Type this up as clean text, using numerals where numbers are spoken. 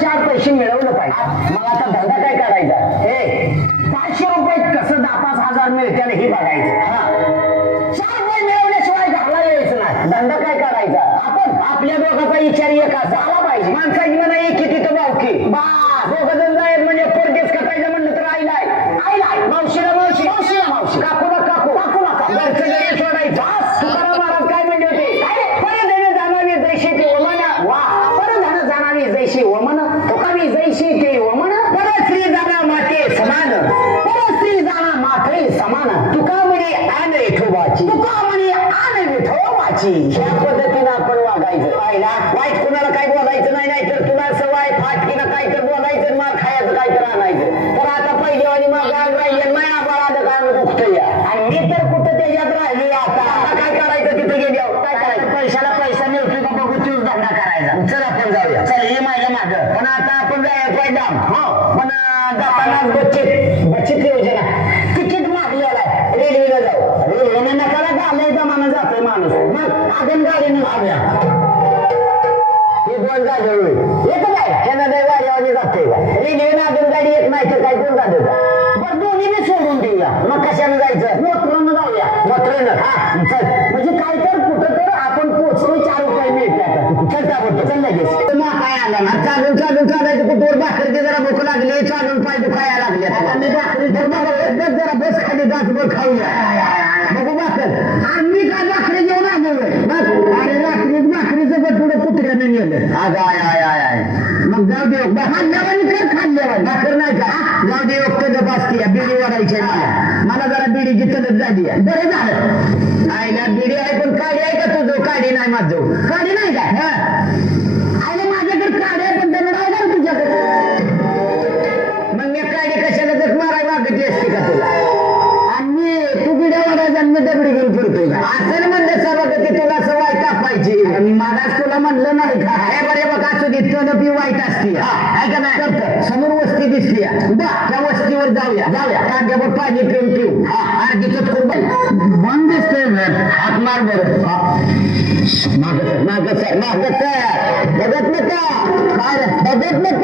चार पैसे मिळवलं पाहिजे. मग आता धंदा काय करायचा? हे 500 रुपये कसं 10-5 हजार मिळते हे बघायचं. हा 4 रुपये मिळवल्याशिवाय घाला यायचं नाही. धंदा काय करायचा? आपण आपल्या दोघांचा विचार एक असा आला पाहिजे. माणसाची म्हणा एक किती तर भावकी बा दोघं जण जायत म्हणजे पोरगेस कटायचं म्हणलं तर आईला मावशीला मावशी मावशीला मावशी काकूला काकू काकूला काकू घरचं घरी सोडायचं. तुकाराम महाराज काय म्हणले होते? परधन जाणावी जैशी ते वमन. वा परधन जाणावी जैशी वमन तुकावी जैशी ते वमन परस्त्री जाणा माते समान परस्त्री जाणा माते समान तुका म्हणे आन विठोबाची तुका म्हणे आन विठोबाची. ह्या पद्धतीनं आपण वागायचं. पाहिला वाईट कुणाला काय बोलायचं नाही. नाही तर तुला सवय फाटकीनं काय तर बोलायचं मार खायचं काय तर आणायचं. तर आता पहिली वाली मग गाग राहिले नाही आबाळाचं काम दुखतं या. आणि मी तर कुठं त्याच्यात राहिली. आता काय करायचं तिथे गेल्यावर काय करायचं? पैशाला पैसा मिळतो का बघू तूच धंदा करायचा. चल आपण जाऊया. चल हे माझ्या मागं. पण आता आपण जाऊया पहिला हो पण जाताना बचत योजना तिकीट मागलेला रेल्वेला जाऊ. रेल्वेने नकाला घालाय जमाना जातोय माणूस. मग आगन गाडीनं जाऊया. हे दोन झाले एक काय ह्यानं गाडीवाली जातोय का? रेल्वेनं आगन गाडी एक नाही तर काय कोण झालं का? बरं दोन्हीने सोडून देऊया. मग कशानं जायचं? मोटरनं जाऊया. मोटरनं हा चल. म्हणजे काय तर कुठं तर आपण पोहोचलो 4 रुपये मिळतात. चल त्याबद्दल चल लगेच. काय आला ना चालून चालायचं कुठवर भाकरची जरा भूक लागली चालून पाय दुखायला लागले. मी भाकरी जरा बस खाली दासभर खाऊया बघू भाकर. आम्ही काय भाकरी घेऊन आलो अरे भाकरीचं बटुडं कुत्र्याने नेलं. आय आय आय आय मग जाऊ दे खाल्ल्यावानी कर खाल्ल्यावानी भाकर नाही का? जाऊ दे तलप असते बिडी वाढायची मला जरा बिडीची तलप झाली. बरं झालं आईला बिडी आहे पण काडी आहे का तुझं? काडी नाही माझं. काडी नाही का? आईला माझ्याकडे काडी आहे पण त्याला राहिला ना तुझ्याकडे. मग मी काडी कशाला जर मारायला मागती असते का तुला? आणि तू बिड्या वाढायचा मी दगडी घेऊन फिरतोय का? असं म्हणलं सभापती तुला सवय कापायची. मागास तुला म्हणलं नाही का? हे बरे बघ असू दे तलप ही वाईट असते ऐका नाही करत. समोर वस्ती दिसते त्या वस्तीवर जाऊया कांद्यावर पाणी पिऊन पिऊ अर्धी चटकून बंद दिसतोय हात मार बरं. मागत बघत नका काय बघत नका